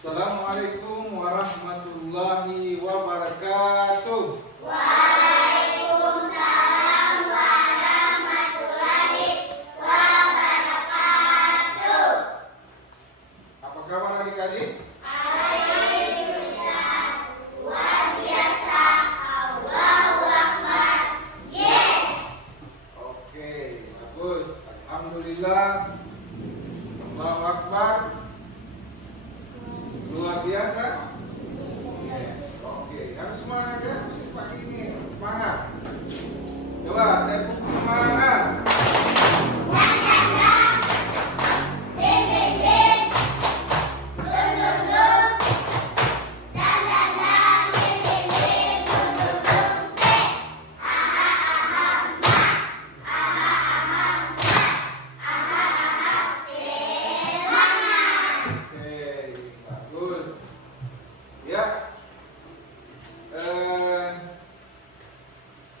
Assalamualaikum warahmatullahi wabarakatuh. Waalaikumsalam warahmatullahi wabarakatuh. Apa kabar adik-adik? Alhamdulillah, luar biasa. Allahu Akbar. Yes. Oke, bagus. Alhamdulillah. Allahu Akbar. Luar biasa. Oke, harus semangat ya. Pagi ini semangat. Coba tepuk semangat.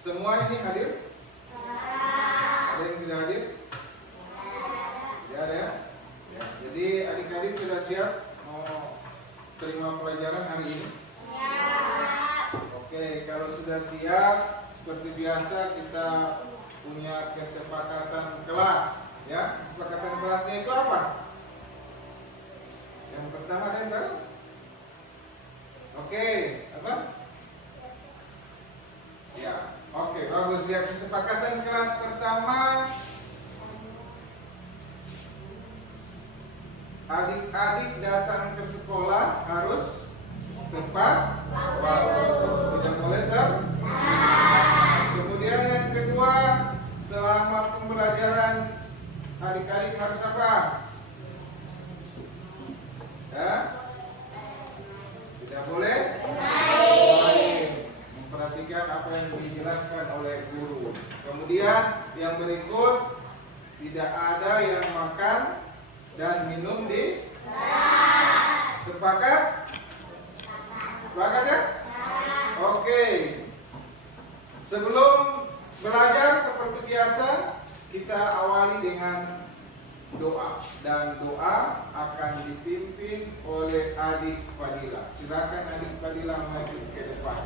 Semua ini hadir? Ada yang tidak hadir? Ya, ada ya? Ya. Jadi adik-adik sudah siap mau terima pelajaran hari ini? Oke, kalau sudah siap, seperti biasa kita punya kesepakatan kelas. Ya, kesepakatan kelasnya itu apa? Yang pertama ada yang tahu? Oke, apa? Ya. Oke, bagus ya. Kesepakatan kelas pertama, adik-adik datang ke sekolah harus tepat waktu, tidak boleh telat. Kemudian yang kedua, selama pembelajaran adik-adik harus apa? Ya? Tidak boleh perhatikan apa yang dijelaskan oleh guru. Kemudian yang berikut, tidak ada yang makan dan minum di kelas. Sepakat? Sepakat ya? Oke. Sebelum belajar seperti biasa, kita awali dengan doa, dan doa akan dipimpin oleh adik Fadila. Silakan adik Fadila maju ke depan.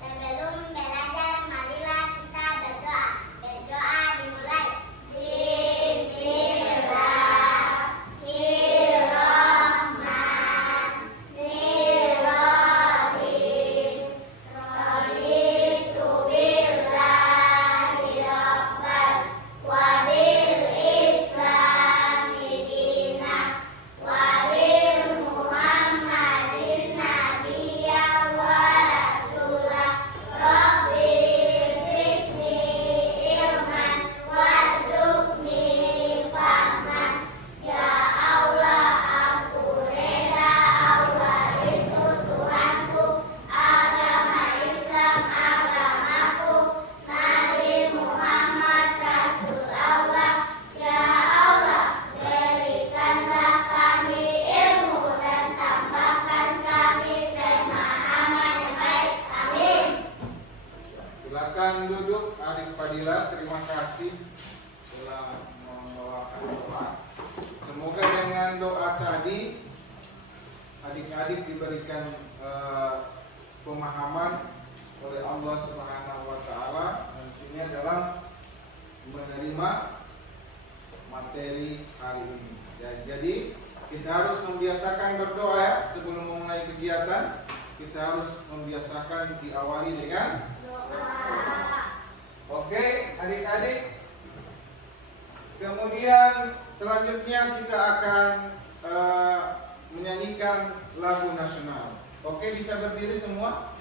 Sebelum belajar, marilah kita berdoa. Berdoa dimulai. Bismillahirrahmanirrahim. Raditu billahi rabban wa bil islami dinan wa bil muhammadin nabiyyan wa rasulah. Rabbi zidni ilman warzuqni fahman. Ya Allah, aku rela, Allah itu Tuhanku, agama Islam agamaku, Nabi Muhammad Rasul Allah. Ya Allah, berikanlah kami ilmu dan tambahkan kami pemahaman yang baik. Amin. Silakan duduk adik Fadila. Terima kasih telah membawakan doa. Semoga dengan doa tadi adik-adik diberikan pemahaman oleh Allah Subhanahu wa taala, tentunya dalam menerima materi hari ini. Ya, jadi kita harus membiasakan berdoa ya sebelum memulai kegiatan. Kita harus membiasakan diawali dengan oke, adik-adik. Kemudian selanjutnya kita akan menyanyikan lagu nasional. Oke, bisa berdiri semua?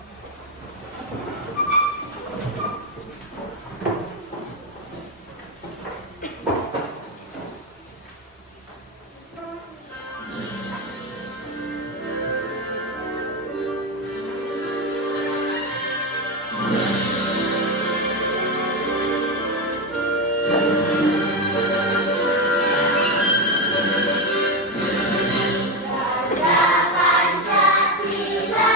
Raja Pancasila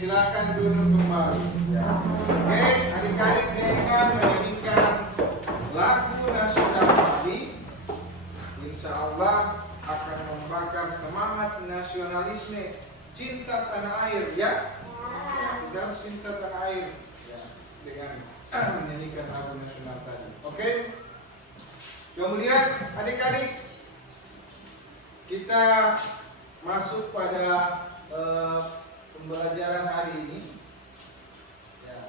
silakan duduk kembali. Ya. Oke, adik-adik dengan menyanyikan lagu nasional tadi, insya Allah akan membakar semangat nasionalisme, cinta tanah air, ya. Kita harus cinta tanah air, ya, dengan menyanyikan lagu nasional tadi. Oke. Kemudian adik-adik kita masuk pada pembelajaran hari ini. Ya.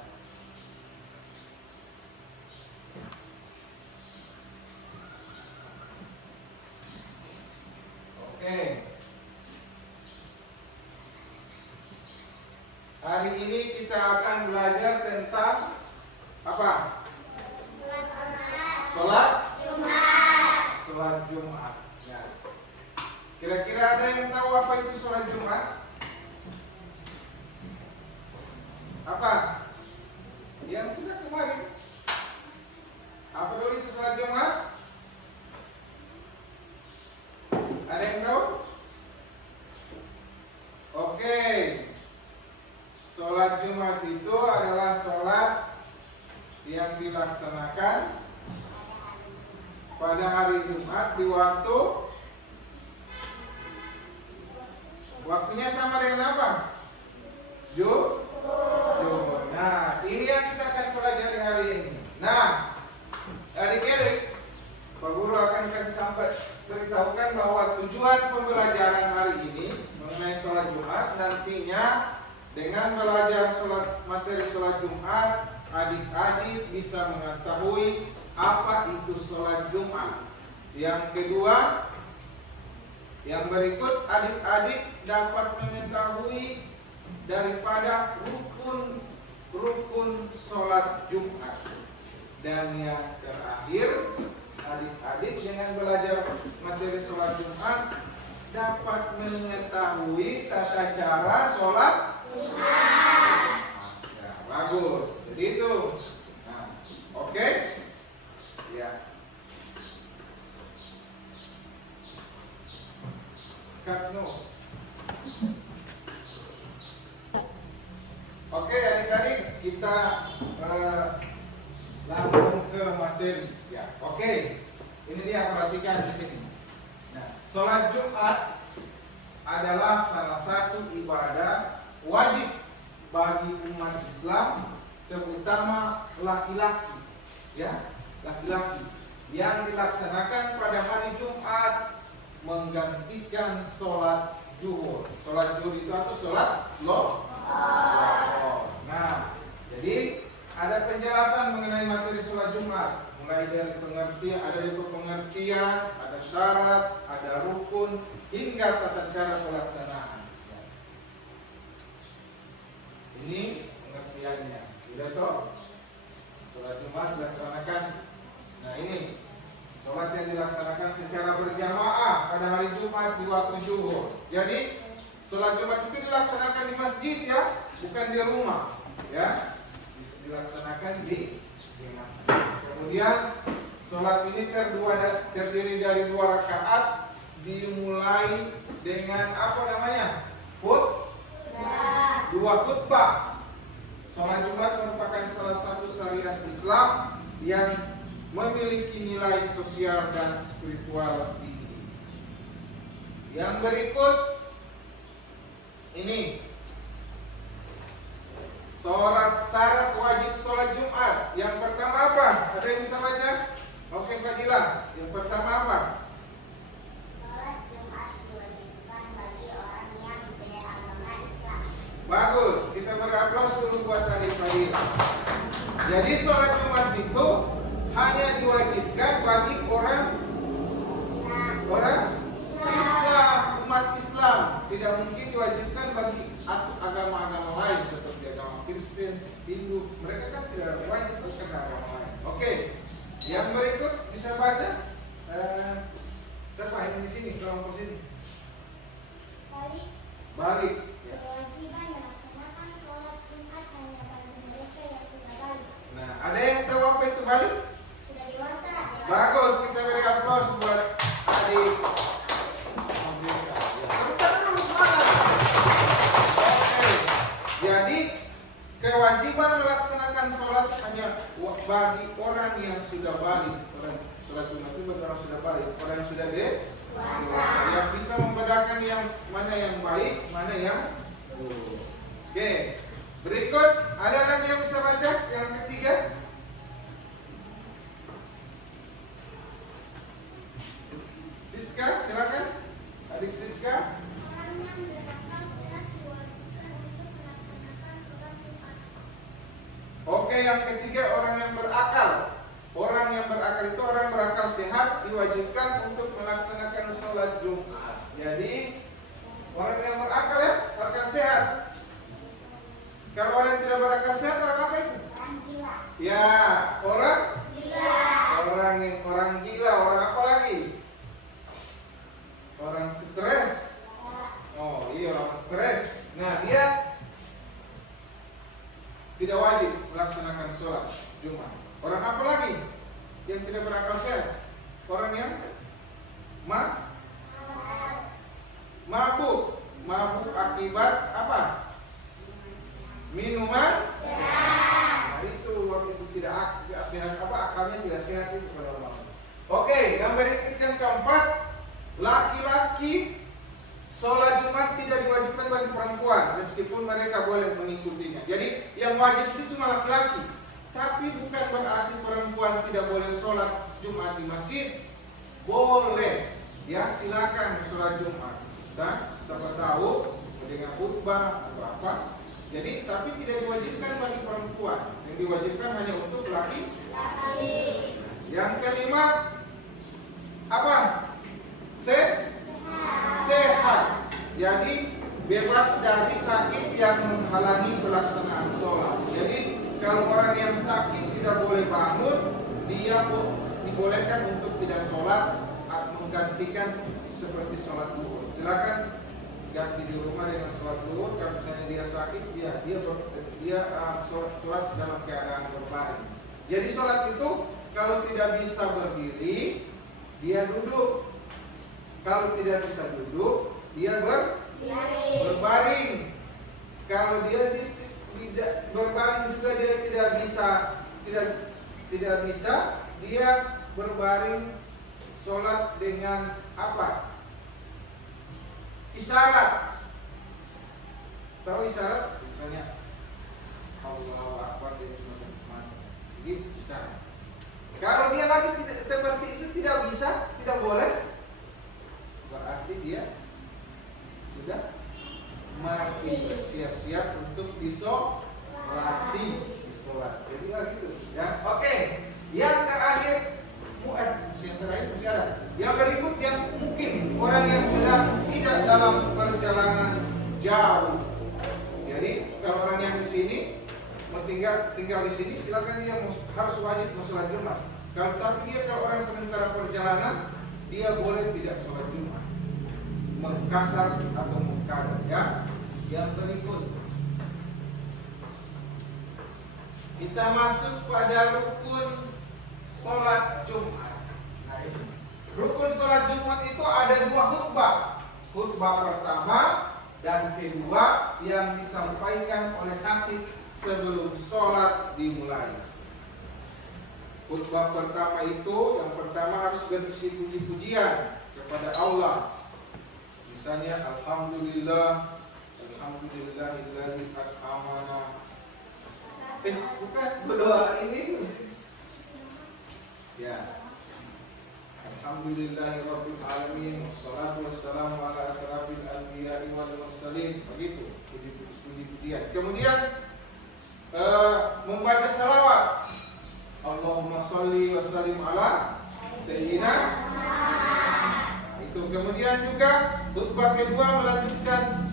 Oke. Hari ini kita akan belajar tentang apa? Sholat Jumat. Ya. Kira-kira ada yang tahu apa itu sholat Jumat? Apa? Yang sudah kemarin. Apa dulu itu sholat Jumat? Ada yang tahu? Oke. Sholat Jumat itu adalah sholat yang dilaksanakan pada hari Jumat di waktunya sama dengan apa? Jumat. Nah, ini yang kita akan pelajari hari ini. Nah, adik-adik, Pak Guru akan beritahukan bahwa tujuan pembelajaran hari ini mengenai sholat Jumat, nantinya dengan belajar materi sholat Jumat, adik-adik bisa mengetahui apa itu sholat Jumat. Yang kedua, yang berikut, adik-adik dapat mengetahui daripada rukun sholat Jumat. Dan yang terakhir, adik-adik dengan belajar materi sholat Jumat dapat mengetahui tata cara sholat Jumat. Ya, bagus. Jadi itu. Nah, oke? Ya. Katno. Oke, adik-adik, kita langsung ke materi. Ya, oke. Ini dia, perhatikan di sini. Nah, sholat Jumat adalah salah satu ibadah wajib bagi umat Islam, terutama laki-laki, ya, laki-laki yang dilaksanakan pada hari Jumat menggantikan sholat zuhur. Sholat zuhur itu atau sholat lohor. Nah, jadi ada penjelasan mengenai materi sholat Jumat, mulai dari pengertian, ada syarat, ada rukun, hingga tata cara pelaksanaan. Ini pengertiannya. Sudah toh? Sholat Jumat dilaksanakan. Nah, ini sholat yang dilaksanakan secara berjamaah pada hari Jumat di waktu zuhur. Jadi sholat Jumat itu dilaksanakan di masjid, ya, bukan di rumah, ya. Dilaksanakan di masjid. Kemudian sholat ini terdiri dari 2 rakaat, dimulai dengan apa namanya? Dua khutbah. Sholat Jumat merupakan salah satu syariat Islam yang memiliki nilai sosial dan spiritual tinggi. Yang berikut ini syarat wajib sholat Jumat. Yang pertama apa? Ada yang bisa baca? Oke, Kak Dila. Yang pertama apa? Sholat Jumat diwajibkan bagi orang yang beragama Islam. Bagus, kita beraplaus dulu buat tadi Fadil. Jadi sholat Jumat itu hanya diwajibkan bagi orang Islam, umat Islam. Tidak mungkin diwajibkan bagi agama-agama lain seperti agama Kristen, Hindu. Mereka kan tidak wajib bukan agama lain. Oke, yang berikut bisa baca. Siapa yang di sini? Kelompok sini. Balik. Ya. Kewajiban melaksanakan sholat Jumat hanya bagi mereka yang sudah balik. Nah, ada yang tahu apa itu balik? Sudah dewasa. Bagus, kita beri aplaus buat adik. Tepuk tangan dulu semangat. Oke. Jadi bagi orang yang sudah balik. Orang sholat Jumat itu bagi orang sudah balik, orang yang sudah dewasa, yang bisa membedakan yang mana yang baik, mana yang buruk. Oke, berikut ada lagi yang bisa baca yang ketiga. Siska, silakan. Adik Siska. Orang yang berakal sehat diwajibkan untuk melaksanakan sholat Jumat. Oke, yang ketiga orang yang berakal. Orang yang berakal itu orang yang berakal sehat diwajibkan untuk melaksanakan sholat Jumat. Jadi orang yang berakal ya, berakal sehat. Kalau orang yang tidak berakal sehat, orang apa itu? Orang gila. Ya, orang Gila. orang gila, orang apa lagi? Orang stres. Oh iya, orang stres. Nah, dia tidak wajib melaksanakan sholat Jumat. Orang apa lagi yang tidak berakal sehat? Orang yang mabuk akibat apa? Minuman. Nah, itu waktu itu tidak sehat, apa akalnya tidak sehat itu pada orang. Oke, yang berikut yang keempat, laki-laki sholat Jumat tidak diwajibkan bagi perempuan meskipun mereka boleh mengikutinya. Jadi yang wajib itu cuma laki-laki, tapi bukan berarti perempuan tidak boleh sholat Jumat di masjid. Boleh, ya silakan sholat Jumat. Dan siapa tahu dengan khutbah atau apa. Jadi tapi tidak diwajibkan bagi perempuan. Yang diwajibkan hanya untuk laki-laki. Yang kelima apa? Sehat. Jadi bebas dari sakit yang menghalangi pelaksanaan sholat. Jadi kalau orang yang sakit tidak boleh bangun, dia dibolehkan untuk tidak sholat atau menggantikan seperti sholat zuhur. Silakan ganti di rumah dengan sholat zuhur. Kalau misalnya dia sakit, dia sholat dalam keadaan berbaring. Jadi sholat itu kalau tidak bisa berdiri, dia duduk. Kalau tidak bisa duduk, dia berbaring. Kalau dia tidak berbaring juga dia tidak bisa, dia berbaring sholat dengan apa? Isyarat. Tahu isyarat? Misalnya Allahu Akbar, dia cuma berkemana. Jadi isyarat. Kalau dia lagi tidak seperti itu, tidak bisa, tidak boleh, berarti dia sudah mati, bersiap-siap untuk disolati. Jadi gitu ya. Oke. Yang terakhir masih ada. Yang berikut yang mungkin orang yang sedang tidak dalam perjalanan jauh. Jadi kalau orang yang di sini tinggal di sini, silakan dia harus wajib sholat Jumat. Tapi kalau orang sementara perjalanan, dia boleh tidak sholat Jumat. Mengkasar atau mengkadar ya. Yang berikut kita masuk pada rukun sholat Jumat. Rukun sholat Jumat itu ada dua khutbah. Khutbah pertama dan kedua yang disampaikan oleh khatib sebelum sholat dimulai. Khutbah pertama itu yang pertama harus berisi puji-pujian kepada Allah. Misalnya Alhamdulillahilladzi at'amana. Bukan berdoa ini. Ya. Alhamdulillahirabbil alamin, wassalatu wassalamu ala asrafil anbiya'i wal mursalin. Begitu puji-pujian. Kemudian membaca salawat. Allahumma sholli wa sallim ala sayyidina. Itu kemudian juga khutbah kedua melanjutkan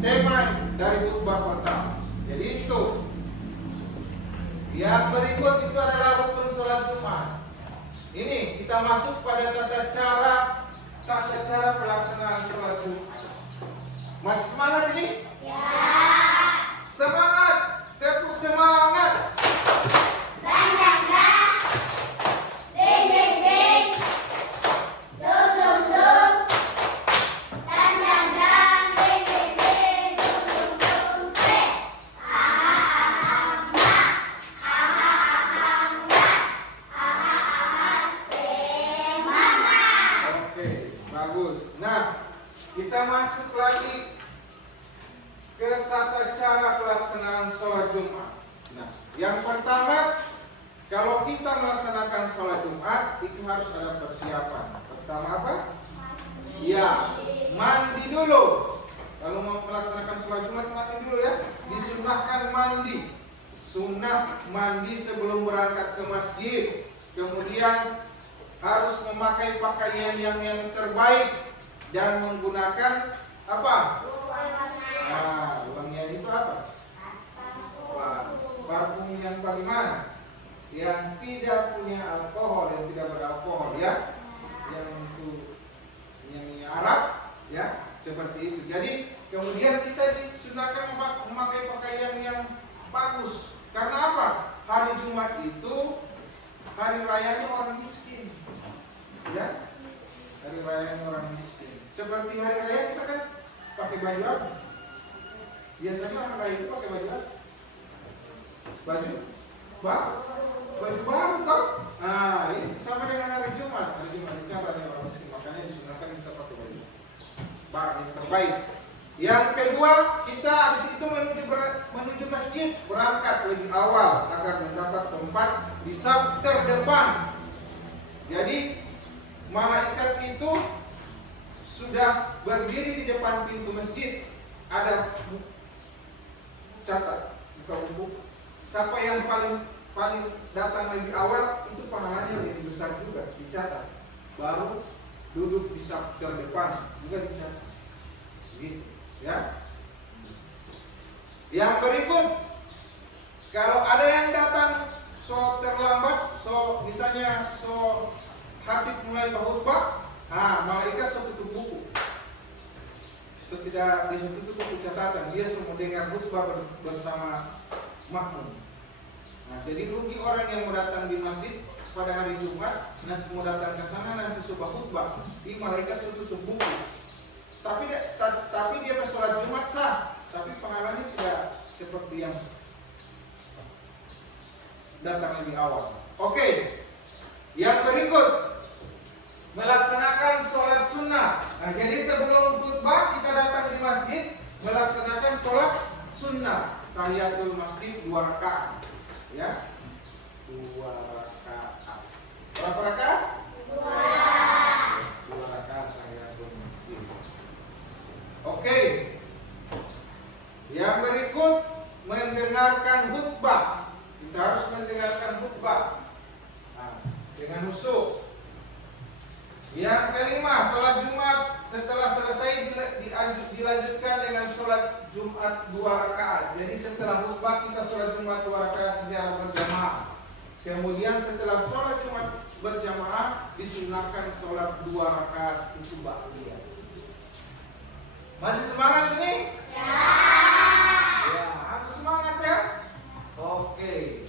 tema dari khutbah pertama. Jadi itu. Yang berikut itu adalah rukun sholat Jumat. Ini kita masuk pada tata cara pelaksanaan sholat Jumat. Masih semangat ini? Ya. Semangat, tepuk semangat. Dang dang dang, ding ding ding, dum dum dum, dang dang dang, ding ding ding, dum dum dum, say, aha aha ma, aha aha kita masuk lagi ke tata cara pelaksanaan sholat Jumat. Nah, yang pertama, kalau kita melaksanakan sholat Jumat itu harus ada persiapan. Pertama apa? Ya, mandi dulu. Kalau mau melaksanakan sholat Jumat mandi dulu ya. Disunahkan mandi. Sunnah mandi sebelum berangkat ke masjid. Kemudian harus memakai pakaian yang terbaik dan menggunakan apa? Nah, wangian itu apa? Parfum yang bagaimana? Yang tidak punya alkohol, yang tidak beralkohol ya. Yang untuk yang Arab ya, seperti itu. Jadi kemudian kita disunahkan memakai pakaian yang bagus. Karena apa? Hari Jumat itu hari rayanya orang miskin. Ya, hari rayanya orang miskin. Seperti hari raya kita kan pakai baju apa? Biasanya orang raya itu pakai baju apa? Baju baru toh? Nah, ini sama dengan hari Jumat. Hari Jumat itu hari orang miskin, makanya disunahkan kita pakai baju yang terbaik. Yang kedua, kita habis itu menuju masjid, berangkat lebih awal agar mendapat tempat di saf terdepan. Jadi malaikat itu sudah berdiri di depan pintu masjid. Ada catat buka buku. Siapa yang paling datang lebih awal itu pahalanya lebih besar juga, dicatat. Baru duduk di saf terdepan juga dicatat. Gitu, ya. Yang berikut, kalau ada yang datang terlambat, misalnya khatib mulai berkhutbah, malaikat tutup buku. Tidak dia tutup buku catatan, dia semua dengar khutbah bersama makmum. Nah, jadi rugi orang yang mau datang di masjid pada hari Jumat, nanti mau datang ke sana nanti subuh khutbah, di malaikat tutup buku. Tapi dia bersolat Jumat sah, tapi pahalanya tidak seperti yang datang lebih awal. Oke, yang berikut melaksanakan sholat sunnah. Nah, jadi sebelum khutbah kita datang di masjid melaksanakan sholat sunnah. Tahiyatul masjid 2 rakaat, ya, 2 rakaat. Berapa rakaat? 2 rakaat tahiyatul masjid. Oke. Yang berikut mendengarkan khutbah. Kita harus mendengarkan khutbah dengan khusyuk. Yang kelima, sholat Jumat setelah selesai dilanjutkan dengan sholat Jumat 2 rakaat. Jadi setelah khutbah kita sholat Jumat 2 rakaat secara berjamaah. Kemudian setelah sholat Jumat berjamaah disunahkan sholat 2 rakaat itu ba'diyah. Masih semangat ini? Ya, harus semangat ya. Oke.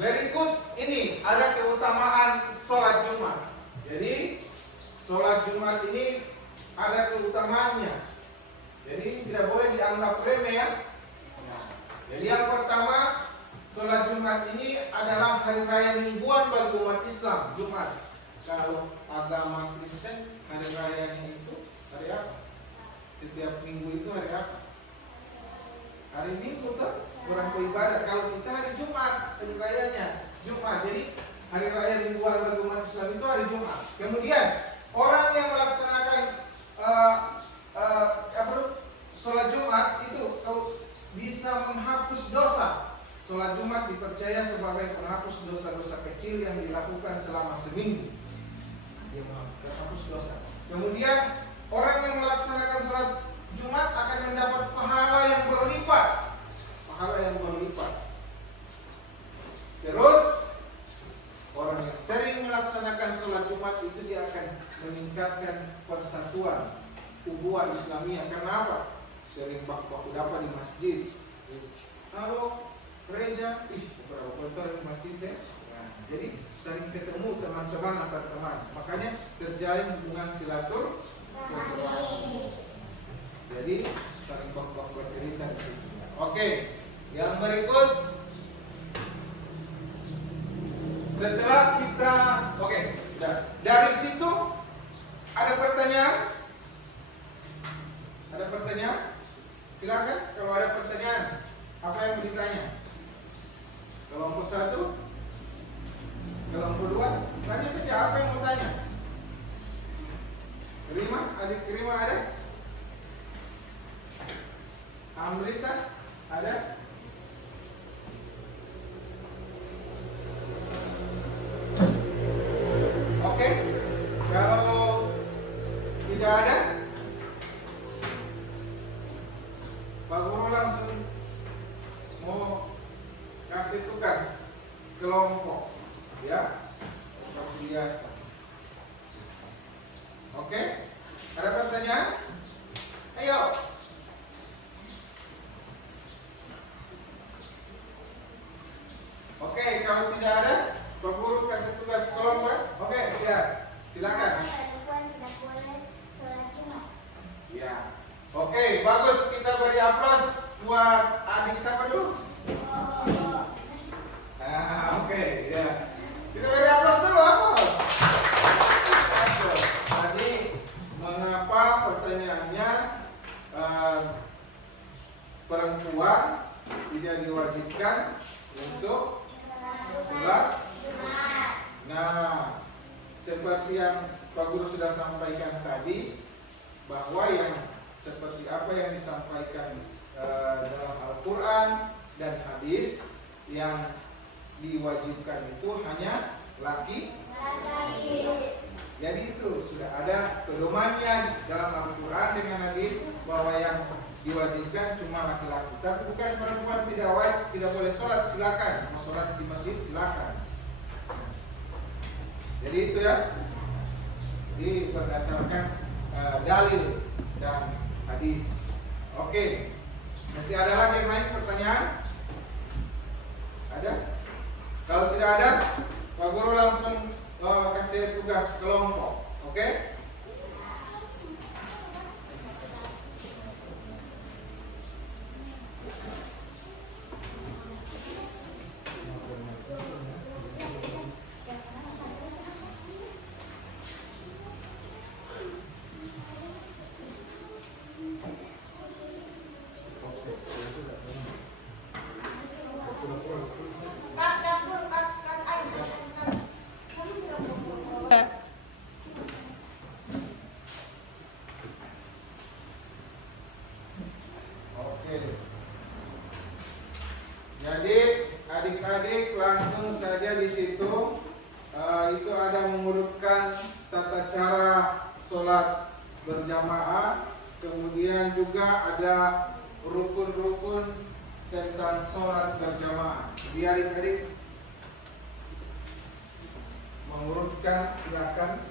Berikut ini ada keutamaan sholat Jumat. Jadi sholat Jumat ini ada keutamaannya. Jadi tidak boleh dianggap remeh ya. Jadi yang pertama, sholat Jumat ini adalah hari raya mingguan bagi umat Islam. Jumat. Kalau agama Kristen hari rayanya itu hari apa? Setiap minggu itu hari apa? Hari Minggu tuh orang beribadah. Kalau kita hari Jumat, hari rayanya Jumat. Jadi hari raya mingguan bagi umat Islam itu hari Jumat. Kemudian orang yang melaksanakan sholat Jumat itu bisa menghapus dosa. Sholat Jumat dipercaya sebagai penghapus dosa-dosa kecil yang dilakukan selama seminggu. Dia menghapus dosa. Kemudian orang yang melaksanakan sholat Jumat akan mendapat pahala yang berlipat. Pahala yang berlipat. Terus orang yang sering melaksanakan sholat Jumat itu dia akan meningkatkan persatuan ukhuwah Islamiyah. Karena apa? Sering baku dapat di masjid. Halo gereja, beberapa kotor di masjid ya. Nah, jadi sering ketemu teman-teman antar teman. Makanya terjalin hubungan silaturahmi. Jadi saling baku bercerita di situ. Oke, yang berikut setelah kita dari situ Ada pertanyaan? Ada pertanyaan? Silakan kalau ada pertanyaan. Apa yang mau ditanya? Kelompok 1, kelompok 2, tanya saja apa yang mau tanya. Rima, adik Rima ada? Amrita ada? Oke, kalau tidak ada, Pak Guru langsung mau kasih tugas kelompok, ya, seperti biasa. Oke, ada pertanyaan? Ayo. Oke, kalau tidak ada, Pak Guru kasih tugas kelompok. Oke, siap. Silakan. Perempuan tidak boleh sholat Jumat. Ya. Oke, bagus. Kita beri aplaus buat adik siapa dulu? Oke, ya. Kita beri aplaus dulu, aplaus. Tadi mengapa pertanyaannya perempuan tidak diwajibkan untuk sholat? Nah, seperti yang Pak Guru sudah sampaikan tadi, bahwa yang seperti apa yang disampaikan dalam Al-Quran dan hadis, yang diwajibkan itu hanya laki. Jadi itu sudah ada pedomannya dalam Al-Quran dengan hadis bahwa yang diwajibkan cuma laki-laki, tapi bukan perempuan tidak boleh sholat. Silakan mau sholat di masjid, silakan. Jadi itu ya, jadi berdasarkan dalil dan hadis. Oke, masih ada lagi yang lain pertanyaan? Ada? Kalau tidak ada, Pak Guru langsung kasih tugas kelompok. Oke? Jadi adik-adik langsung saja di situ itu ada mengurutkan tata cara sholat berjamaah, kemudian juga ada rukun-rukun tentang sholat berjamaah. Jadi adik-adik mengurutkan, silakan.